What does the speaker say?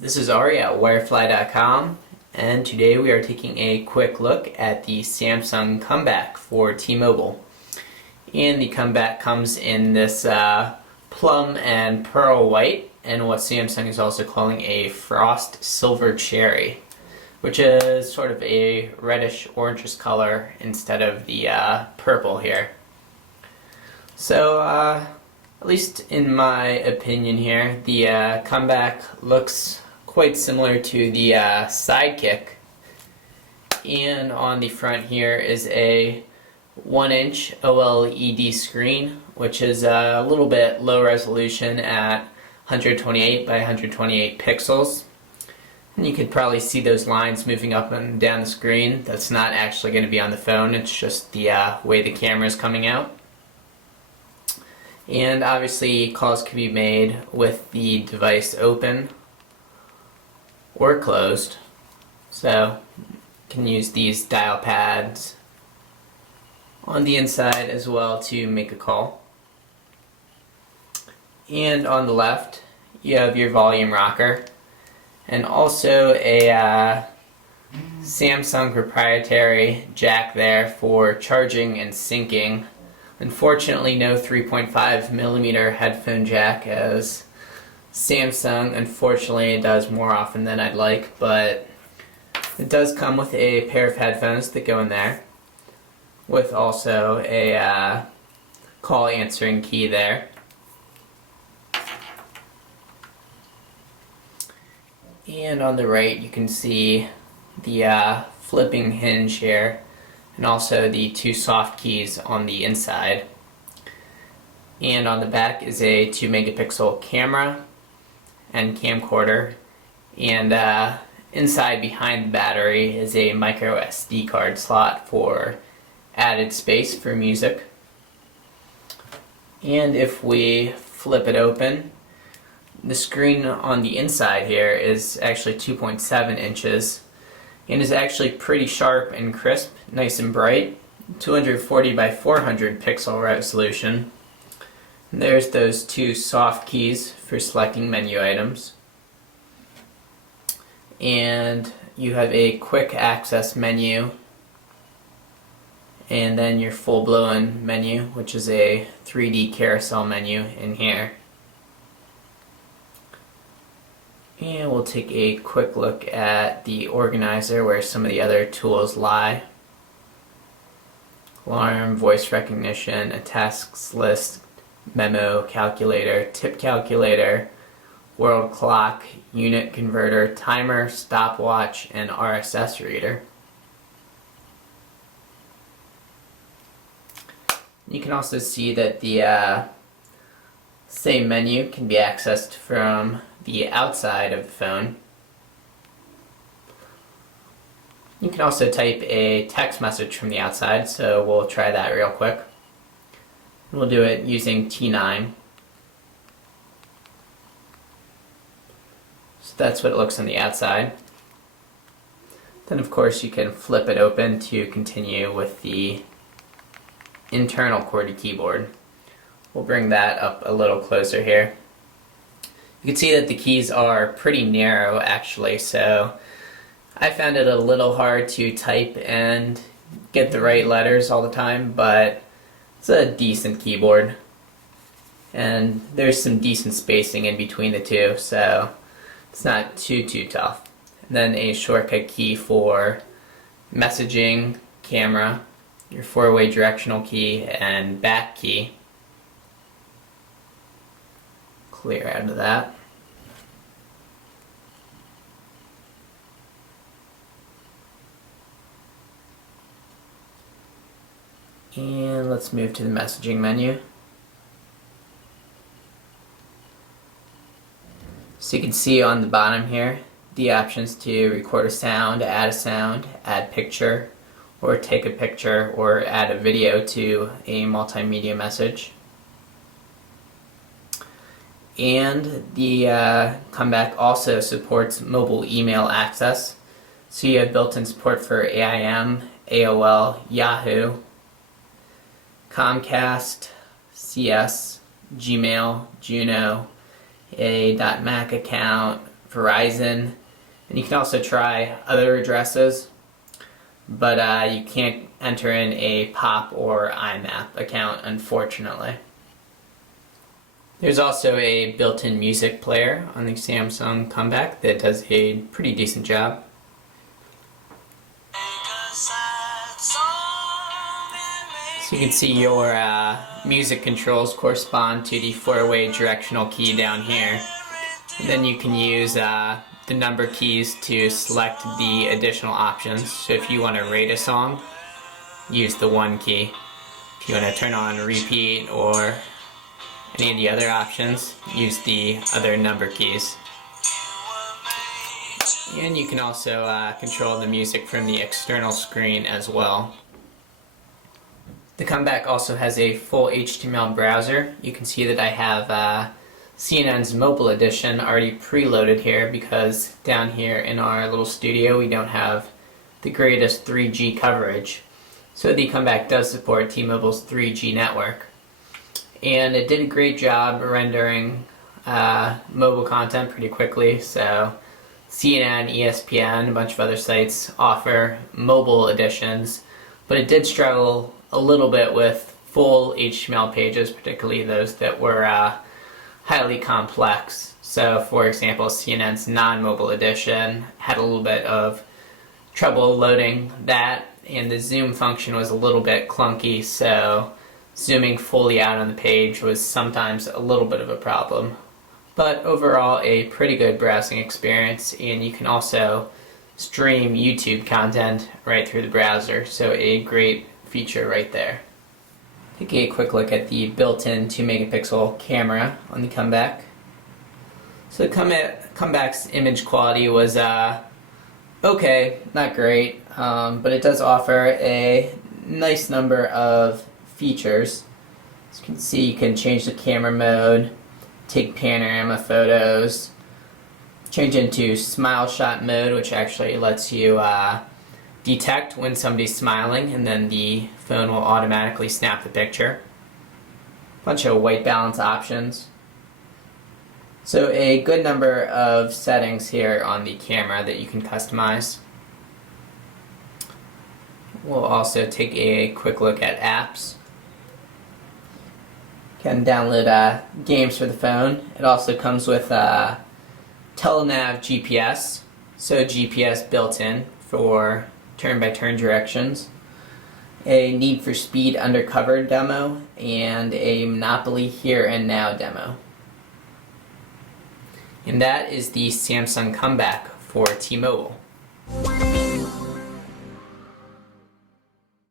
This is Ari at Wirefly.com, and today we are taking a quick look at the Samsung Comeback for T-Mobile. And the Comeback comes in this plum and pearl white, and what Samsung is also calling a frost silver cherry, which is sort of a reddish orangish color instead of the purple here. So, at least in my opinion here, the Comeback looks quite similar to the Sidekick. And on the front here is a 1-inch OLED screen, which is a little bit low resolution at 128 by 128 pixels. And you could probably see those lines moving up and down the screen. That's not actually going to be on the phone, it's just the way the camera is coming out. And obviously calls can be made with the device open or closed. So you can use these dial pads on the inside as well to make a call. And on the left you have your volume rocker and also a Samsung proprietary jack there for charging and syncing. Unfortunately, no 3.5mm headphone jack, as Samsung unfortunately does more often than I'd like, but it does come with a pair of headphones that go in there, with also a call answering key there. And on the right you can see the flipping hinge here, and also the two soft keys on the inside. And on the back is a 2-megapixel camera and camcorder, and inside behind the battery is a micro SD card slot for added space for music. And if we flip it open, the screen on the inside here is actually 2.7 inches and is actually pretty sharp and crisp, nice and bright, 240 by 400 pixel resolution. And there's those two soft keys for selecting menu items. And you have a quick access menu, and then your full-blown menu, which is a 3D carousel menu in here. And we'll take a quick look at the organizer where some of the other tools lie. Alarm, voice recognition, a tasks list, memo calculator, tip calculator, world clock, unit converter, timer, stopwatch, and RSS reader. You can also see that the same menu can be accessed from the outside of the phone. You can also type a text message from the outside, so we'll try that real quick. We'll do it using T9. So that's what it looks on the outside. Then of course you can flip it open to continue with the internal QWERTY keyboard. We'll bring that up a little closer here. You can see that the keys are pretty narrow actually, so I found it a little hard to type and get the right letters all the time, but it's a decent keyboard. And there's some decent spacing in between the two, so it's not too tough. And then a shortcut key for messaging, camera, your 4-way directional key, and back key. Clear out of that. And let's move to the messaging menu. So you can see on the bottom here the options to record a sound, add picture, or take a picture, or add a video to a multimedia message. And the Comeback also supports mobile email access. So you have built-in support for AIM, AOL, Yahoo, Comcast, CS, Gmail, Juno, a .Mac account, Verizon, and you can also try other addresses, but you can't enter in a POP or IMAP account, unfortunately. There's also a built-in music player on the Samsung Comeback that does a pretty decent job. So you can see your music controls correspond to the 4-way directional key down here. And then you can use the number keys to select the additional options. So if you want to rate a song, use the 1 key. If you want to turn on repeat or any of the other options, use the other number keys. And you can also control the music from the external screen as well. The Comeback also has a full HTML browser. You can see that I have CNN's mobile edition already preloaded here because down here in our little studio we don't have the greatest 3G coverage. So the Comeback does support T-Mobile's 3G network. And it did a great job rendering mobile content pretty quickly. So CNN, ESPN, a bunch of other sites offer mobile editions, but it did struggle a little bit with full HTML pages, particularly those that were highly complex. So for example, CNN's non-mobile edition had a little bit of trouble loading that, and the zoom function was a little bit clunky, so zooming fully out on the page was sometimes a little bit of a problem. But overall, a pretty good browsing experience, and you can also stream YouTube content right through the browser, so a great feature right there. Take a quick look at the built-in 2-megapixel camera on the Comeback. So the Comeback's image quality was okay, not great, but it does offer a nice number of features. As you can see, you can change the camera mode, take panorama photos, change into smile shot mode, which actually lets you detect when somebody's smiling, and then the phone will automatically snap the picture. Bunch of white balance options. So a good number of settings here on the camera that you can customize. We'll also take a quick look at apps. Can download games for the phone. It also comes with Telenav GPS, so GPS built in for turn-by-turn directions, a Need for Speed Undercover demo, and a Monopoly Here and Now demo. And that is the Samsung Comeback for T-Mobile.